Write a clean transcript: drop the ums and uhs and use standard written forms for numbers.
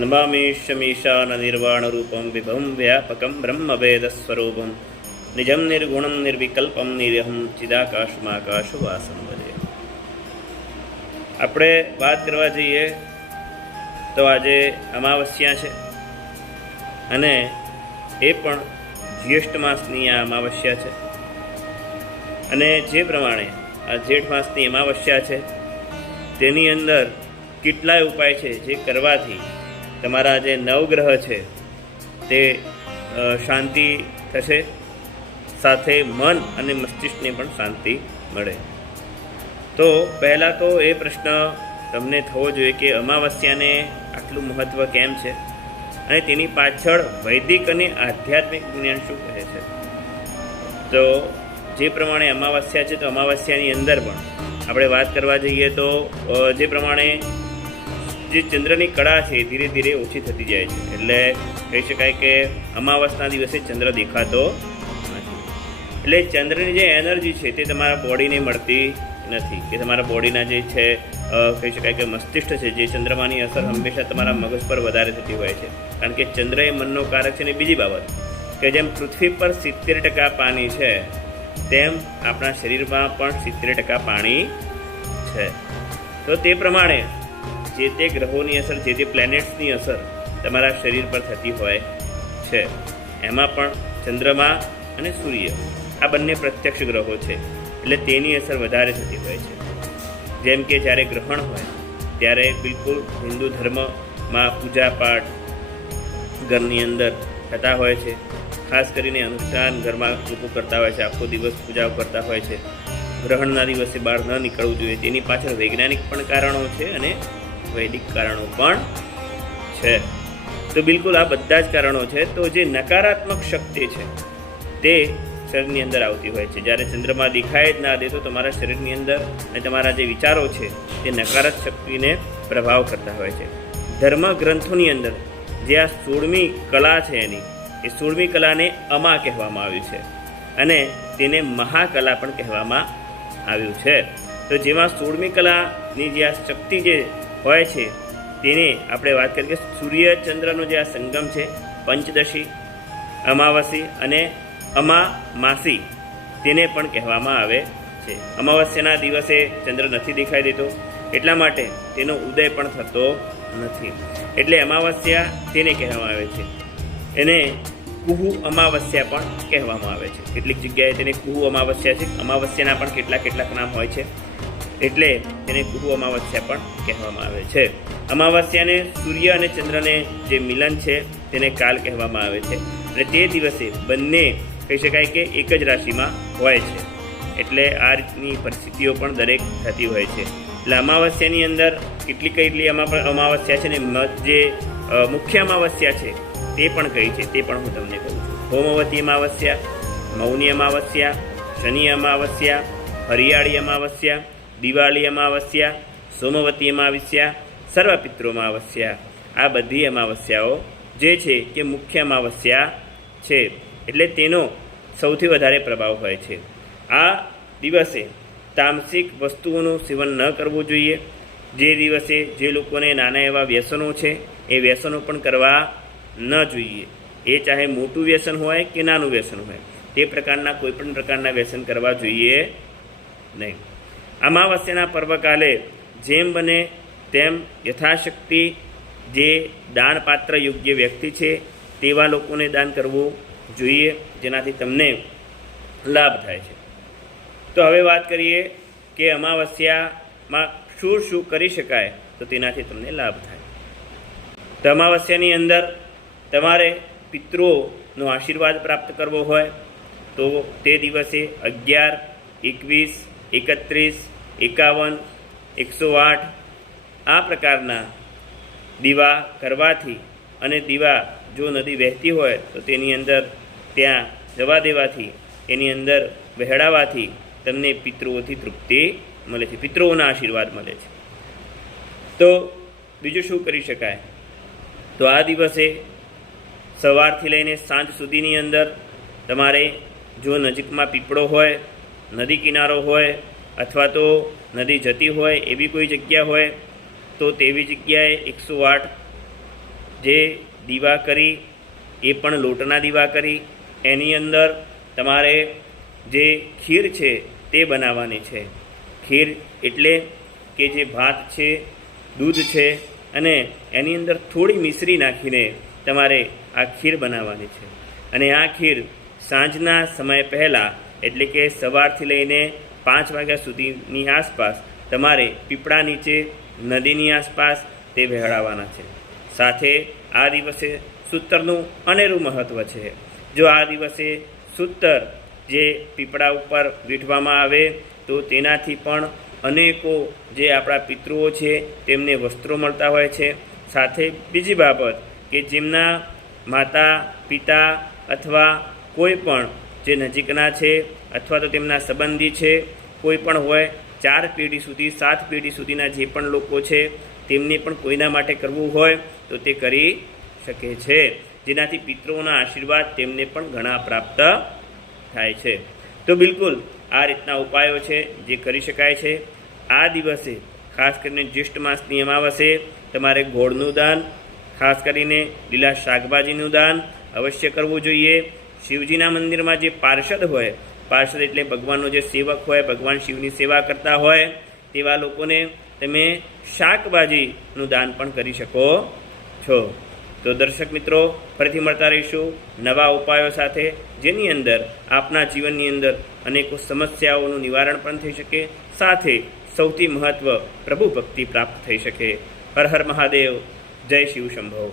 નમામીશમીશાન નિર્વાણરૂપમ વિભમ વ્યાપકમ બ્રહ્મવેદસ્વરૂપમ નિજમ નિર્ગુણમ નિર્વિકલ્પમ નિર્યહમ ચિદાકાશમાકાશવાસમ ભજે. આપણે વાત કરવા જઈએ તો આજે અમાવસ્યા છે અને એ પણ જ્યેષ્ઠ માસની આ અમાવસ્યા છે. અને જે પ્રમાણે આ જેઠ માસની અમાવસ્યા છે તેની અંદર કેટલાય ઉપાય છે જે કરવાથી તમારા જે નવગ્રહ છે તે શાંતિ થશે, સાથે મન અને મસ્તિષ્કને પણ શાંતિ મળે. તો પહેલાં તો એ પ્રશ્ન તમને થવો જોઈએ કે અમાવસ્યાને આટલું મહત્ત્વ કેમ છે અને તેની પાછળ વૈદિક અને આધ્યાત્મિક જ્ઞાન શું કહે છે. તો જે પ્રમાણે અમાવસ્યા છે તો અમાવસ્યાની અંદર પણ આપણે વાત કરવા જઈએ તો જે પ્રમાણે જે ચંદ્રની કળા છે ધીરે ધીરે ઓછી થતી જાય છે. એટલે કહી શકાય કે અમાવસના દિવસે ચંદ્ર દેખાતો નથી. એટલે ચંદ્રની જે એનર્જી છે તે તમારા બોડીને મળતી નથી, કે તમારા બોડીના જે છે કહી શકાય કે મસ્તિષ્ક છે, જે ચંદ્રમાની અસર હંમેશા તમારા મગજ પર વધારે થતી હોય છે. કારણ કે ચંદ્ર એ મનનો કારક છે. અને બીજી બાબત કે જેમ પૃથ્વી પર 70% પાણી છે તેમ આપણા શરીરમાં પણ 70% પાણી છે. તો તે પ્રમાણે જે તે ગ્રહોની અસર, જે તે પ્લેનેટ્સની અસર તમારા શરીર પર થતી હોય છે. એમાં પણ ચંદ્રમા અને સૂર્ય આ બંને પ્રત્યક્ષ ગ્રહો છે, એટલે તેની અસર વધારે થતી હોય છે. જેમ કે જ્યારે ગ્રહણ હોય ત્યારે બિલકુલ હિન્દુ ધર્મમાં પૂજાપાઠ ઘરની અંદર થતા હોય છે. ખાસ કરીને અનુષ્ઠાન ઘરમાં લોકો કરતા હોય છે, આખો દિવસ પૂજાઓ કરતા હોય છે. ગ્રહણના દિવસે બહાર ન નીકળવું જોઈએ, તેની પાછળ વૈજ્ઞાનિક પણ કારણો છે અને વૈદિક કારણો પણ છે. તો બિલકુલ આ બધા જ કારણો છે. તો જે નકારાત્મક શક્તિ છે તે શરીરની અંદર આવતી હોય છે. જ્યારે ચંદ્રમાં દેખાય જ ના દે તો તમારા શરીરની અંદર અને તમારા જે વિચારો છે તે નકારાત્મક શક્તિને પ્રભાવ કરતા હોય છે. ધર્મ ગ્રંથોની અંદર જે આ 16મી કલા છે એની, એ 16મી કલાને અમા કહેવામાં આવ્યું છે અને તેને મહાકલા પણ કહેવામાં આવ્યું છે. તો જેમાં 16મી કલાની જે આ શક્તિ જે હોય છે તેને આપણે વાત કરીએ કે સૂર્ય ચંદ્રનો જે આ સંગમ છે, પંચદશી, અમાવસી અને અમામાસી, તેને પણ કહેવામાં આવે છે. અમાવસ્યાના દિવસે ચંદ્ર નથી દેખાઈ દેતો, એટલા માટે તેનો ઉદય પણ થતો નથી. એટલે અમાવસ્યા તેને કહેવામાં આવે છે. એને કુહુ અમાવસ્યા પણ કહેવામાં આવે છે. કેટલીક જગ્યાએ તેને કુહુ અમાવસ્યા છે. અમાવસ્યાના પણ કેટલાક નામ હોય છે, એટલે તેને કુહુ અમાવસ્યા પણ કહેવામાં આવે છે. અમાવસ્યાને સૂર્ય અને ચંદ્રને જે મિલન છે તેને કાલ કહેવામાં આવે છે. અને તે દિવસે બંને કહી શકાય કે એક જ રાશિમાં હોય છે. એટલે આ રીતની પરિસ્થિતિઓ પણ દરેક થતી હોય છે. એટલે અમાવસ્યાની અંદર કેટલી અમાવસ્યા છે ને જે મુખ્ય અમાવસ્યા છે તે પણ કઈ છે તે પણ હું તમને કહું છું. હોમવતી અમાવસ્યા, મૌની અમાવસ્યા, શનિ અમાવસ્યા, હરિયાળી અમાવસ્યા, દિવાળી અમાવસ્યા, સોમવતી અમાવસ્યા, સર્વપિતૃ અમાવસ્યા. આ બધી અમાવસ્યાઓ જે છે કે મુખ્ય અમાવસ્યા છે, એટલે તેનો સૌથી વધારે પ્રભાવ હોય છે. આ દિવસે તામસિક વસ્તુઓનું સેવન ન કરવું જોઈએ. જે દિવસે જે લોકોને નાના એવા વ્યસનો છે એ વ્યસનો પણ કરવા ન જોઈએ. એ ચાહે મોટું વ્યસન હોય કે નાનું વ્યસન હોય, તે પ્રકારના કોઈ પણ પ્રકારના વ્યસન કરવા જોઈએ નહીં. અમાવસ્યાના પર્વકાલે જેમ બને તેમ યથાશક્તિ જે દાનપાત્ર યોગ્ય વ્યક્તિ છે તેવા લોકોને દાન કરવું જોઈએ, જેનાથી તમને લાભ થાય છે. તો હવે વાત કરીએ કે અમાવસ્યામાં શું કરી શકાય તો તેનાથી તમને લાભ થાય. તો અમાવસ્યાની અંદર તમારે પિતૃઓનો આશીર્વાદ પ્રાપ્ત કરવો હોય તો તે દિવસે 11, 21, 31, 51, 108 આ પ્રકારના દીવા કરવાથી અને દીવા જો નદી વહેતી હોય તો તેની અંદર ત્યાં જવા દેવાથી, એની અંદર વહેડાવાથી તમને પિતૃઓથી તૃપ્તિ મળે છે, પિતૃઓના આશીર્વાદ મળે છે. તો બીજું શું કરી શકાય? તો આ દિવસે સવારથી લઈને સાંજ સુધીની અંદર તમારે જો નજીકમાં પીપળો હોય, નદી કિનારો હોય અથવા તો નદી જતી હોય એવી કોઈ જગ્યા હોય તો તેવી જગ્યાએ 108 જે દીવા કરી એ પણ લોટના દીવા કરી એની અંદર તમારે જે ખીર છે તે બનાવવાની છે. ખીર એટલે કે જે ભાત છે, દૂધ છે અને એની અંદર થોડી મિશ્રી નાખીને તમારે આ ખીર બનાવવાની છે. અને આ ખીર સાંજના સમય પહેલાં એટલે કે સવારથી લઈને 5 વાગ્યા સુધીની આસપાસ તમારે પીપળા નીચે, નદીની આસપાસ તે વહેરાવાના છે. સાથે આ દિવસે સૂતરનું અનેરું મહત્ત્વ છે. જો આ દિવસે સૂતર જે પીપળા ઉપર વીંટવામાં આવે તો તેનાથી પણ અનેકો જે આપણા પિતૃઓ છે તેમને વસ્ત્રો મળતા હોય છે. સાથે બીજી બાબત કે જેમના માતા પિતા અથવા કોઈ પણ જે નજીકના છે અથવા તો તેમના સંબંધી છે, કોઈ પણ હોય, 4 પેઢી સુધી 7 પેઢી સુધીના જે પણ લોકો છે તેમને પણ કોઈના માટે કરવું હોય તો તે કરી શકે છે, જેનાથી પિતૃઓના આશીર્વાદ તેમને પણ ઘણા પ્રાપ્ત થાય છે. તો બિલકુલ આ રીતના ઉપાયો છે જે કરી શકાય છે. આ દિવસે ખાસ કરીને જ્યેષ્ઠ માસની અમાવસે તમારે ગોળનું દાન, ખાસ કરીને લીલા શાકભાજીનું દાન અવશ્ય કરવું જોઈએ. શિવજીના મંદિરમાં જે પાર્ષદ હોય, પાર્ષદ એટલે ભગવાનનો જે સેવક હોય, ભગવાન શિવની સેવા કરતા હોય તેવા લોકોને તમે શાકભાજીનું દાન પણ કરી શકો છો. તો દર્શક મિત્રો, ફરીથી મળતા રહીશું નવા ઉપાયો સાથે, જેની અંદર આપના જીવનની અંદર અનેકો સમસ્યાઓનું નિવારણ પણ થઈ શકે, સાથે સૌથી મહત્ત્વ પ્રભુ ભક્તિ પ્રાપ્ત થઈ શકે. હર હર મહાદેવ. જય શિવ શંભો.